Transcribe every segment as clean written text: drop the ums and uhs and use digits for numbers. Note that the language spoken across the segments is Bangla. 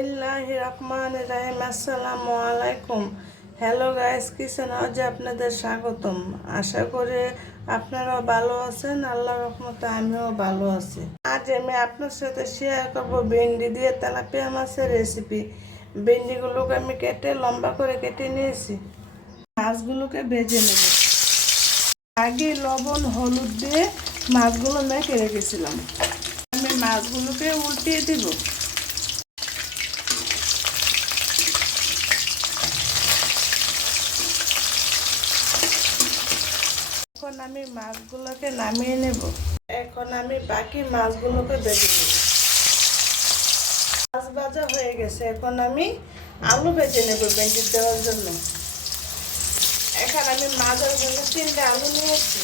বিসমিল্লাহির রহমানির রহিম। আসসালামু আলাইকুম। হ্যালো গাইস, কিচেন হাউজে আপনাদের স্বাগতম। আশা করি আপনারাও ভালো আছেন। আল্লাহর রহমতে আমিও ভালো আছি। আজ আমি আপনার সাথে শেয়ার করব ভেন্ডি দিয়ে তেলাপিয়া মাছের রেসিপি। ভেন্ডিগুলোকে আমি লম্বা করে কেটে নিয়েছি। মাছগুলোকে ভেজে নেব। আগে লবণ হলুদ দিয়ে মাছগুলো মেখে রেখেছিলাম। আমি মাছগুলোকে উল্টিয়ে দিব। এখন আমি মাছগুলোকে নামিয়ে নেব। এখন আমি বাকি মাছগুলোকে ভেজে নেব। মাছ ভাজা হয়ে গেছে। এখন আমি আলু ভেজে নেব ভেন্ডি দেওয়ার জন্য। এখন আমি মাছের জন্য 3টে আলু নিয়েছি।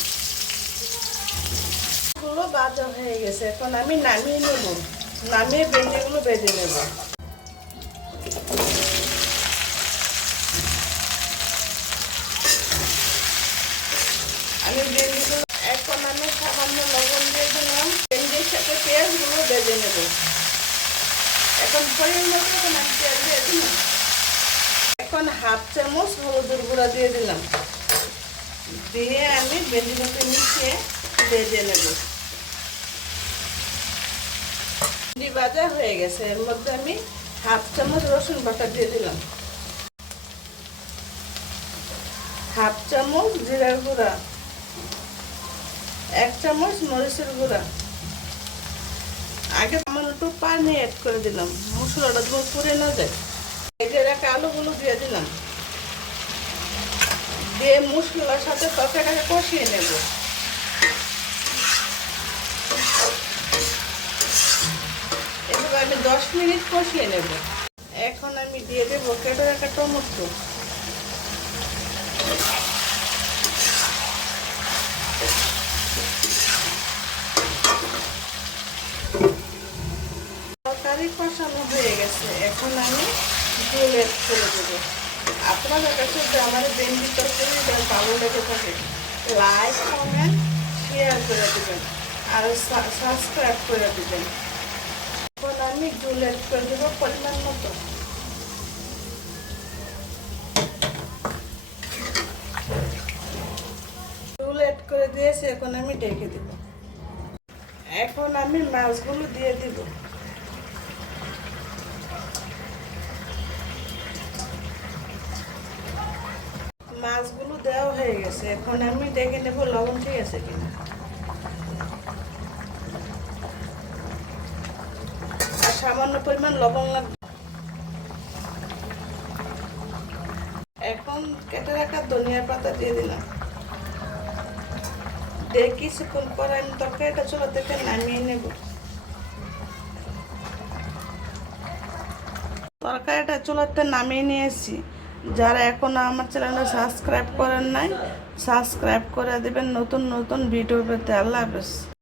গুলো ভাজা হয়ে গেছে। এখন আমি নামিয়ে নেব। নামিয়ে ভেন্ডিগুলো ভেজে নেব। আমি ভেন্ডিগুলো এখন আমি সামান্য লবণ দিয়ে দিলাম। ভেন্ডির সাথে পেঁয়াজগুলো ভেজে নেব। এখন পরিমাণ মতো আমি পেঁয়াজ দিয়ে দিলাম। এখন হাফ চামচ হলুদের গুঁড়া দিয়ে দিলাম। দিয়ে আমি ভেন্ডিগুলোকে মিশিয়ে ভেজে নেব। ভেন্ডি ভাজা হয়ে গেছে। এর মধ্যে আমি হাফ চামচ রসুন বাটা দিয়ে দিলাম। হাফ চামচ জিরার গুঁড়া, 1 চামচ মরিচের গুঁড়া। আগে সামান্য একটু পানি অ্যাড করে দিলাম, মশলাটা যখন পুড়ে না যায়। ভেজে রাখা আলুগুলো দিয়ে দিলাম। দিয়ে মশলার সাথে তরকারিটাকে কষিয়ে নেব। এভাবে আমি 10 মিনিট কষিয়ে নেব। এখন আমি দিয়ে দেবো কেটে রাখা টমেটো। তরকারি কষানো হয়ে গেছে। এখন আমি ঝোল অ্যাড করে দেবো। আপনাদের কাছে যদি আমার ভেন্ডি তরকারি ভালো লেগে থাকে, লাইক কমেন্ট শেয়ার করে দেবেন আর সাবস্ক্রাইব করে দেবেন। এখন আমি ঝোল অ্যাড করে দেবো পরিমাণ মতো। ঝোল অ্যাড করে দিয়েছি। এখন আমি ঢেকে দেব। এখন আমি মাছগুলো দিয়ে দিব। মাছগুলো দেওয়া হয়ে গেছে। এখন আমি দেখে নেব লবণ ঠিক আছে কিনা। আর সামান্য পরিমাণ লবণ লাগবে। এখন কেটে রাখা ধনিয়া পাতা দিয়ে দিলাম। দিয়ে কিছুক্ষণ পরে আমি তরকারিটা চুলা থেকে নামিয়ে নেব। তরকারিটা চুলাতে নামিয়ে নিয়েছি। যারা এখনো আমার চ্যানেলটা সাবস্ক্রাইব করেন নাই, সাবস্ক্রাইব করে দেবেন নতুন নতুন ভিডিও পেতে। আল্লাহ হাফেজ।